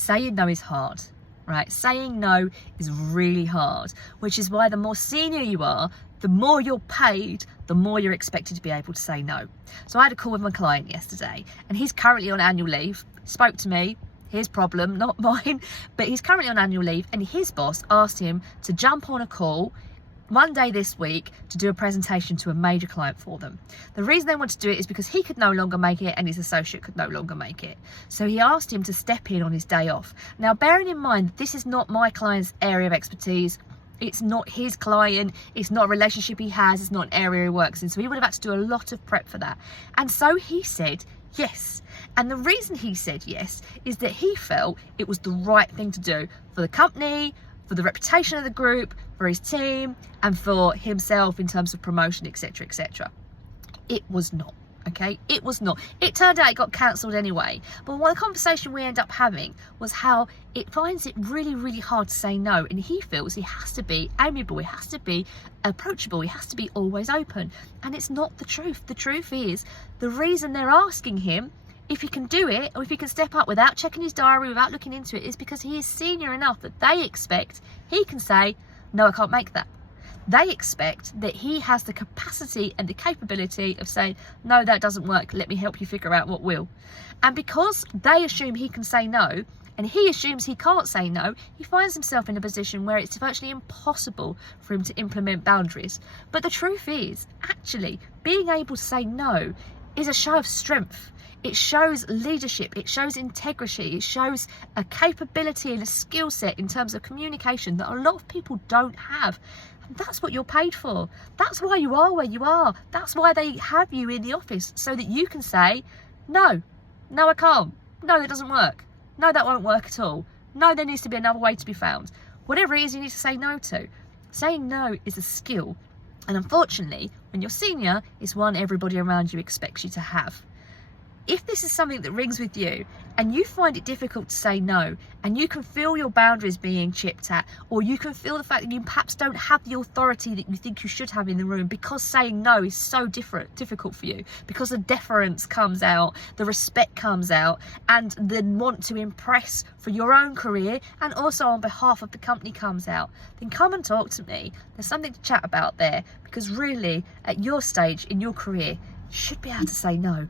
saying no is hard, right? Saying no is really hard, which is why the more senior you are, the more you're paid, the more you're expected to be able to say no. So I had a call with my client yesterday, and he's currently on annual leave. Spoke to me, his problem, not mine, but he's currently on annual leave, and his boss asked him to jump on a call one day this week to do a presentation to a major client for them. The reason they want to do it is because he could no longer make it and his associate could no longer make it. So he asked him to step in on his day off. Now, bearing in mind, this is not my client's area of expertise. It's not his client, it's not a relationship he has, it's not an area he works in. So he would have had to do a lot of prep for that. And so he said yes. And the reason he said yes is that he felt it was the right thing to do for the company, for the reputation of the group, for his team, and for himself in terms of promotion, etc., etc. It was not. Okay, it was not. It turned out it got cancelled anyway. But one conversation we ended up having was how it finds it really, really hard to say no. And he feels he has to be amiable, he has to be approachable, he has to be always open. And it's not the truth. The truth is, the reason they're asking him if he can do it, or if he can step up without checking his diary, without looking into it, is because he is senior enough that they expect he can say, no, I can't make that. They expect that he has the capacity and the capability of saying, no, that doesn't work, let me help you figure out what will. And because they assume he can say no, and he assumes he can't say no, he finds himself in a position where it's virtually impossible for him to implement boundaries. But the truth is, actually, being able to say no is a show of strength. It shows leadership, it shows integrity, it shows a capability and a skill set in terms of communication that a lot of people don't have. And that's what you're paid for. That's why you are where you are. That's why they have you in the office, so that you can say, no, I can't. No, that doesn't work. No, that won't work at all. No, there needs to be another way to be found. Whatever it is you need to say no to. Saying no is a skill. And unfortunately, when you're senior, it's one everybody around you expects you to have. If this is something that rings with you and you find it difficult to say no, and you can feel your boundaries being chipped at, or you can feel the fact that you perhaps don't have the authority that you think you should have in the room because saying no is so difficult for you, because the deference comes out, the respect comes out, and the want to impress for your own career and also on behalf of the company comes out, then come and talk to me. There's something to chat about there, because really at your stage in your career, you should be able to say no.